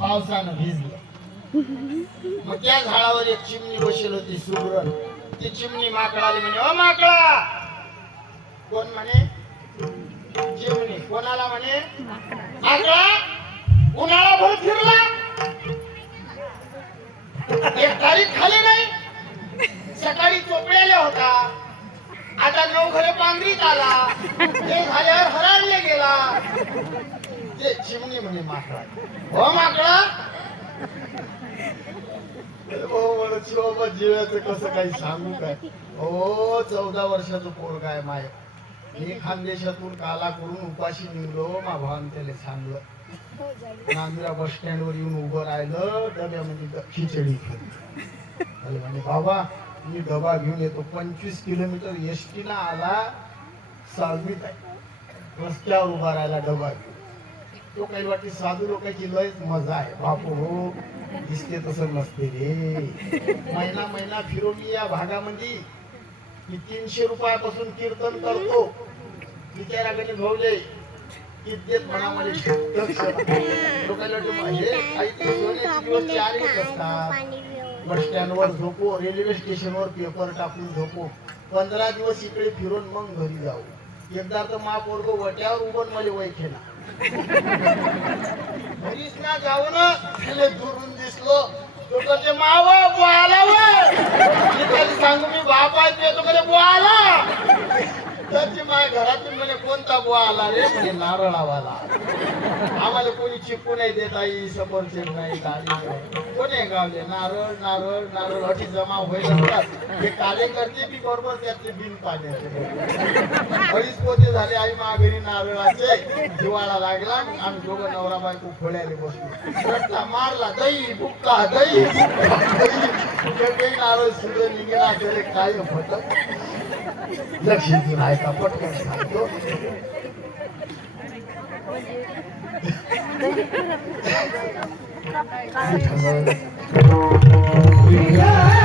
पावसानं भिजलं. मग त्या झाडावर एक चिमणी बसेल होती सुगरण. ती चिमणी माकडाला म्हणे, ओ माकडा. कोण म्हणे? चिमणी. कोणाला म्हणे? माकडा. उन्हाळा भर फिरला, एक तारीख खाली नाही. सकाळी चोपड्याला होता, आता 9 घरे पांढरीत आला, हे झाल्यावर हराळले गेला. ते चिमणी म्हणे माकडा, हो माकडा. हो म्हणत बाबा, जीवाचं कसं काही सांगू काय. हो 14 वर्षाचं पोरगा आहे माय. मी खानदेशातून काला करून उपाशी निघलो. मा भावान त्याला सांगलं. नांदुरा बस स्टँड वर येऊन उभं राहिलं. डब्यामध्ये खिचडी खाल्ली. म्हणे बाबा मी डबा घेऊन येतो. 25 किलोमीटर एसटी ना आला. 6वीत आहे, रस्त्यावर उभा राहिला डबा घेऊन. तो काही वाटते साधू लोकांची लयच मजा आहे. बापू हो, दिसते तसं नसते रे. महिना फिरून या भागामध्ये. मी 300 रुपयापासून कीर्तन करतो. बिचाराकडे भाऊले इज्जत म्हणामध्ये लोकांना बस स्टँड वर झोपो, रेल्वे स्टेशन वर पेपर टाकून झोपो. 15 दिवस इकडे फिरून मग घरी जाऊ. एकदा तर मा पोरगो वट्यावर उभं मला वैखेना. घरीच ना जाऊ ना, त्याला दुरून दिसलो. तो कधी माव बोला सांगू मी बाप आहे. तो कधी बोला त्याची माझ्या घरातून म्हणे, कोणता बुवा आला रे? म्हणे नारळावाला. आम्हाला कोणी चिपू नाही देत आई, सफरचंद नाही, गाडी नाही. कोणी गावले नारळ नारळ नारळ अशी जमा होईल असतात. हे कार्यकर्ते बी बरोबर त्यातले बिन पाण्याचे. 2.5 पोते झाले आई माघारी नारळाचे. हिवाळा लागला. आम्ही दोघं नवरा बायको खोळ्याने बसलो. रट्टा मारला, दही बुक्का दही काही नारळ सुद्धा निघेला तरी काय होत. लक्ष देऊन ऐका, पटकन सांगतो. काय